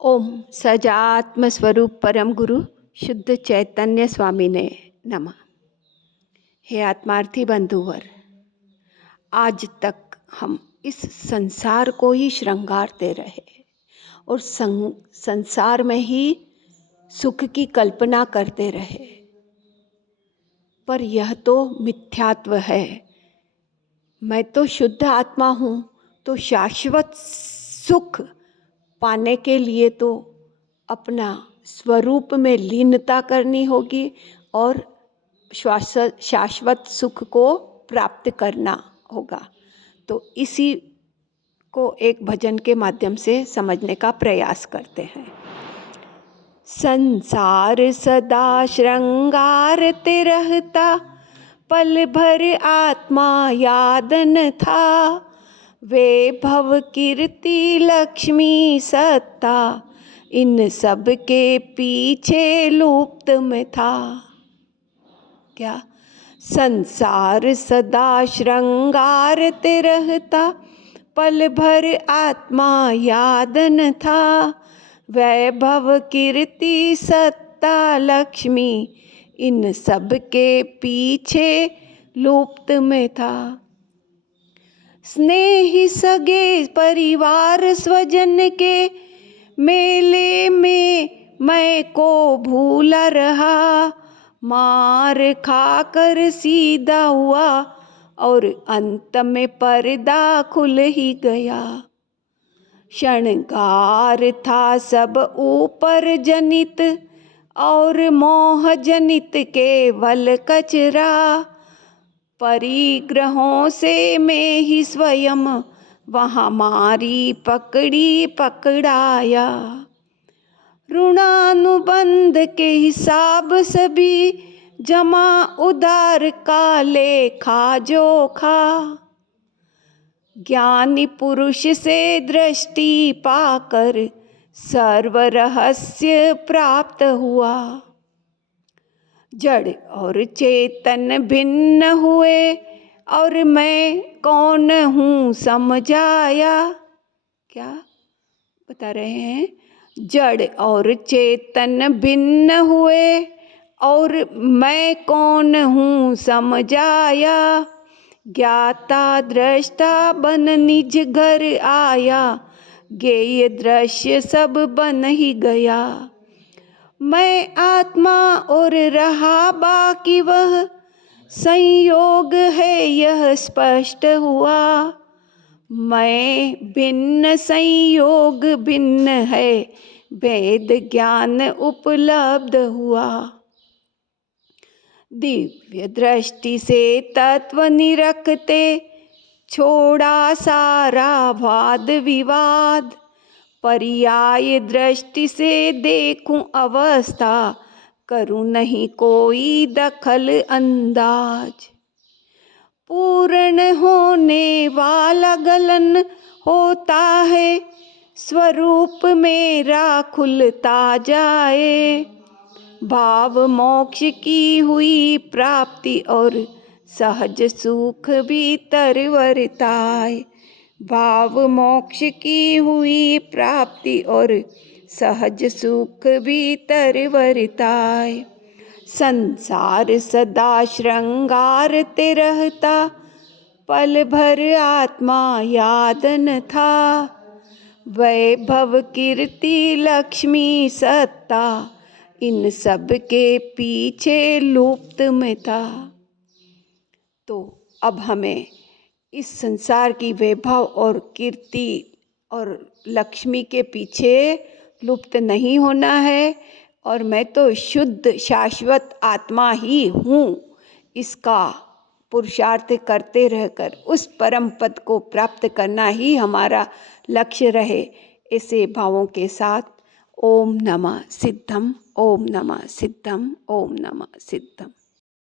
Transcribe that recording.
ओम सजात्म स्वरूप परम गुरु शुद्ध चैतन्य स्वामी ने नमः। हे आत्मार्थी बंधुवर, आज तक हम इस संसार को ही श्रृंगारते रहे और संसार में ही सुख की कल्पना करते रहे, पर यह तो मिथ्यात्व है। मैं तो शुद्ध आत्मा हूँ, तो शाश्वत सुख पाने के लिए तो अपना स्वरूप में लीनता करनी होगी और शाश्वत सुख को प्राप्त करना होगा। तो इसी को एक भजन के माध्यम से समझने का प्रयास करते हैं। संसार सदा श्रृंगारते रहता, पल भर आत्मा याद न था। वैभव कीर्ति लक्ष्मी सत्ता, इन सब के पीछे लुप्त में था। क्या? संसार सदा श्रृंगारते रहता, पल भर आत्मा याद न था। वैभव कीर्ति सत्ता लक्ष्मी, इन सब के पीछे लुप्त में था। स्नेही सगे परिवार स्वजन के मेले में मैं को भूला रहा। मार खाकर सीधा हुआ और अंत में पर्दा खुल ही गया। शृंगार था सब ऊपर जनित और मोह जनित केवल कचरा। परिग्रहों से मैं ही स्वयं वहाँ मारी पकड़ी पकड़ाया। ऋणानुबंध के हिसाब सभी जमा उधार का लेखा जोखा। ज्ञानी पुरुष से दृष्टि पाकर सर्व रहस्य प्राप्त हुआ। जड़ और चेतन भिन्न हुए और मैं कौन हूँ समझाया। क्या बता रहे हैं? जड़ और चेतन भिन्न हुए और मैं कौन हूँ समझाया। ज्ञाता दृष्टा बन निज घर आया, गेय दृश्य सब बन ही गया। मैं आत्मा और रहा बाकी वह संयोग है, यह स्पष्ट हुआ। मैं भिन्न संयोग भिन्न है, वेद ज्ञान उपलब्ध हुआ। दिव्य दृष्टि से तत्व निरखते छोड़ा सारा वाद विवाद। पर्याय दृष्टि से देखूं अवस्था, करूं नहीं कोई दखल अंदाज। पूर्ण होने वाला गलन होता है, स्वरूप मेरा खुलता जाए। भाव मोक्ष की हुई प्राप्ति और सहज सुख भीतर वर्ताए। भाव मोक्ष की हुई प्राप्ति और सहज सुख भीतर वर्ताए। संसार सदा श्रृंगारते रहता, पल भर आत्मा याद न था। वैभव कीर्ति लक्ष्मी सत्ता, इन सब के पीछे लुप्त में था। तो अब हमें इस संसार की वैभव और कीर्ति और लक्ष्मी के पीछे लुप्त नहीं होना है और मैं तो शुद्ध शाश्वत आत्मा ही हूँ, इसका पुरुषार्थ करते रहकर उस परम पद को प्राप्त करना ही हमारा लक्ष्य रहे। ऐसे भावों के साथ ओम नमः सिद्धम, ओम नमः सिद्धम, ओम नमः सिद्धम।